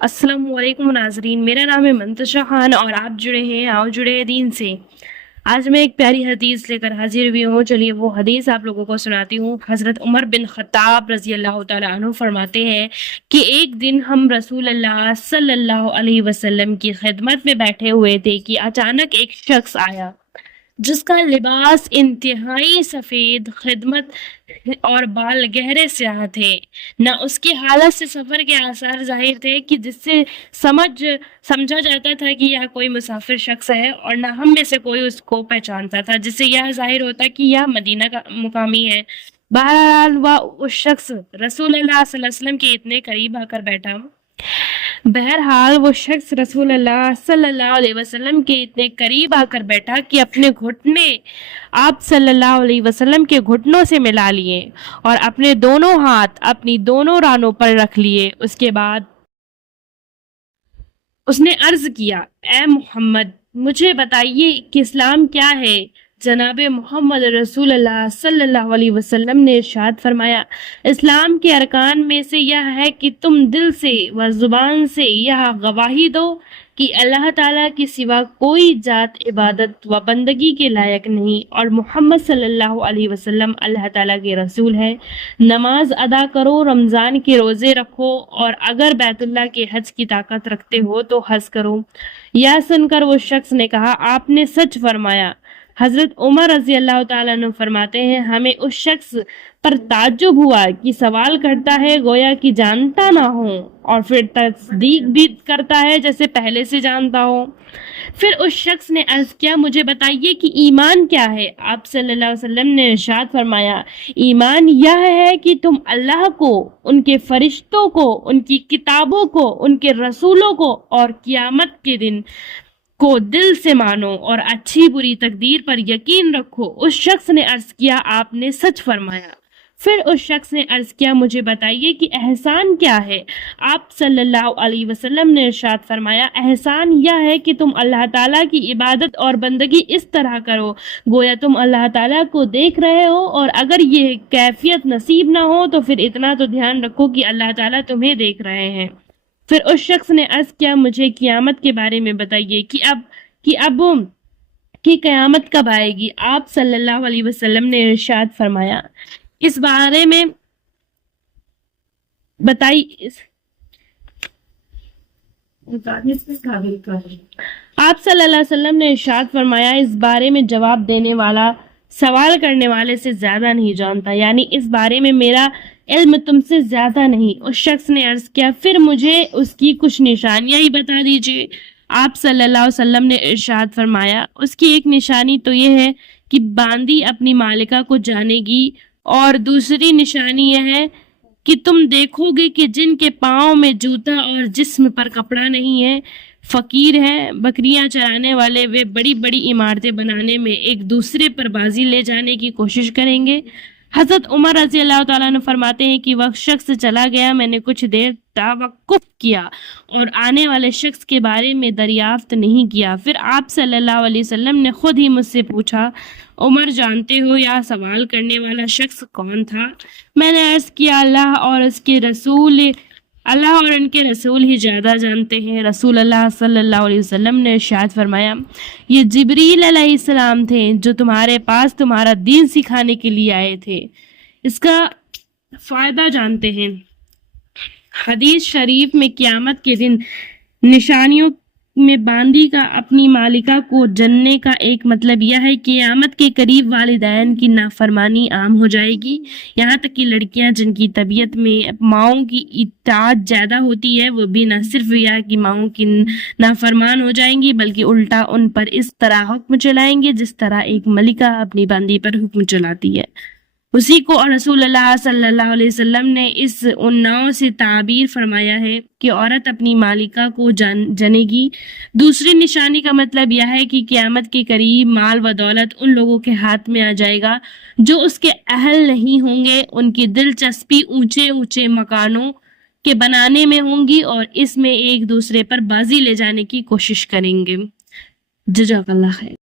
السلام علیکم ناظرین، میرا نام ہے منتشا خان اور آپ جڑے ہیں آؤ جڑے دین سے۔ آج میں ایک پیاری حدیث لے کر حاضر ہوئی ہوں۔ چلیے وہ حدیث آپ لوگوں کو سناتی ہوں۔ حضرت عمر بن خطاب رضی اللہ تعالیٰ عنہ فرماتے ہیں کہ ایک دن ہم رسول اللہ صلی اللہ علیہ وسلم کی خدمت میں بیٹھے ہوئے تھے کہ اچانک ایک شخص آیا جس کا لباس انتہائی سفید، خدمت اور بال گہرے سیاہ تھے۔ نہ اس کی حالت سے سفر کے آثار ظاہر تھے کہ جس سے سمجھا جاتا تھا کہ یہ کوئی مسافر شخص ہے، اور نہ ہم میں سے کوئی اس کو پہچانتا تھا جس سے یہ ظاہر ہوتا کہ یہ مدینہ کا مقامی ہے۔ بہرحال اس شخص رسول اللہ صلی اللہ علیہ وسلم کے اتنے قریب آ کر بیٹھا کہ اپنے گھٹنے آپ صلی اللہ علیہ وسلم کے گھٹنوں سے ملا لیے اور اپنے دونوں ہاتھ اپنی دونوں رانوں پر رکھ لیے۔ اس کے بعد اس نے عرض کیا، اے محمد، مجھے بتائیے کہ اسلام کیا ہے؟ جناب محمد رسول اللہ صلی اللہ علیہ وسلم نے ارشاد فرمایا، اسلام کے ارکان میں سے یہ ہے کہ تم دل سے و زبان سے یہ گواہی دو کہ اللہ تعالیٰ کے سوا کوئی ذات عبادت و بندگی کے لائق نہیں، اور محمد صلی اللہ علیہ وسلم اللہ تعالیٰ کے رسول ہے۔ نماز ادا کرو، رمضان کے روزے رکھو، اور اگر بیت اللہ کے حج کی طاقت رکھتے ہو تو حج کرو۔ یہ سن کر وہ شخص نے کہا، آپ نے سچ فرمایا۔ حضرت عمر رضی اللہ تعالیٰ عنہ فرماتے ہیں، ہمیں اس شخص پر تعجب ہوا کہ سوال کرتا ہے گویا کہ جانتا نہ ہو، اور پھر تصدیق بھی کرتا ہے جیسے پہلے سے جانتا ہو۔ پھر اس شخص نے عرض کیا، مجھے بتائیے کہ ایمان کیا ہے؟ آپ صلی اللہ علیہ وسلم نے ارشاد فرمایا، ایمان یہ ہے کہ تم اللہ کو، ان کے فرشتوں کو، ان کی کتابوں کو، ان کے رسولوں کو اور قیامت کے دن کو دل سے مانو اور اچھی بری تقدیر پر یقین رکھو۔ اس شخص نے عرض کیا، آپ نے سچ فرمایا۔ پھر اس شخص نے عرض کیا، مجھے بتائیے کہ احسان کیا ہے؟ آپ صلی اللہ علیہ وسلم نے ارشاد فرمایا، احسان یہ ہے کہ تم اللہ تعالیٰ کی عبادت اور بندگی اس طرح کرو گویا تم اللہ تعالیٰ کو دیکھ رہے ہو، اور اگر یہ کیفیت نصیب نہ ہو تو پھر اتنا تو دھیان رکھو کہ اللہ تعالیٰ تمہیں دیکھ رہے ہیں۔ پھر اس شخص نے عرض کیا، مجھے قیامت کے بارے میں بتائیے کہ قیامت کب آئے گی؟ آپ صلی اللہ علیہ وسلم نے ارشاد فرمایا، اس بارے میں بتائیے۔ آپ صلی اللہ علیہ وسلم نے ارشاد فرمایا، اس بارے میں جواب دینے والا سوال کرنے والے سے زیادہ نہیں جانتا، یعنی اس بارے میں میرا علم تم سے زیادہ نہیں۔ اس شخص نے عرض کیا، پھر مجھے اس کی کچھ نشانیاں ہی بتا دیجیے۔ آپ صلی اللہ علیہ وسلم نے ارشاد فرمایا، اس کی ایک نشانی تو یہ ہے کہ باندی اپنی مالکہ کو جانے گی، اور دوسری نشانی یہ ہے کہ تم دیکھو گے کہ جن کے پاؤں میں جوتا اور جسم پر کپڑا نہیں ہے، فقیر ہیں، بکریاں چرانے والے، وہ بڑی بڑی عمارتیں بنانے میں ایک دوسرے پر بازی لے جانے کی کوشش کریں گے۔ حضرت عمر رضی اللہ تعالیٰ عنہ فرماتے ہیں کہ وہ شخص چلا گیا، میں نے کچھ دیر توقف کیا اور آنے والے شخص کے بارے میں دریافت نہیں کیا۔ پھر آپ صلی اللہ علیہ وسلم نے خود ہی مجھ سے پوچھا، عمر جانتے ہو یا سوال کرنے والا شخص کون تھا؟ میں نے عرض کیا، اللہ اور ان کے رسول ہی زیادہ جانتے ہیں۔ رسول اللہ صلی اللہ علیہ وسلم نے ارشاد فرمایا، یہ جبریل علیہ السلام تھے جو تمہارے پاس تمہارا دین سکھانے کے لیے آئے تھے۔ اس کا فائدہ جانتے ہیں۔ حدیث شریف میں قیامت کے دن نشانیوں میں باندی کا اپنی مالکہ کو جننے کا ایک مطلب یہ ہے کہ قیامت کے قریب والدین کی نافرمانی عام ہو جائے گی، یہاں تک کہ لڑکیاں جن کی طبیعت میں ماؤں کی اطاعت زیادہ ہوتی ہے وہ بھی نہ صرف یہ کہ ماؤں کی نافرمان ہو جائیں گی بلکہ الٹا ان پر اس طرح حکم چلائیں گے جس طرح ایک ملکہ اپنی باندی پر حکم چلاتی ہے۔ اسی کو رسول اللہ صلی اللہ علیہ وسلم نے اس اناؤ سے تعبیر فرمایا ہے کہ عورت اپنی مالکہ کو جنے گی۔ دوسری نشانی کا مطلب یہ ہے کہ قیامت کے قریب مال و دولت ان لوگوں کے ہاتھ میں آ جائے گا جو اس کے اہل نہیں ہوں گے، ان کی دلچسپی اونچے اونچے مکانوں کے بنانے میں ہوں گی اور اس میں ایک دوسرے پر بازی لے جانے کی کوشش کریں گے۔ جزاک اللہ خیر۔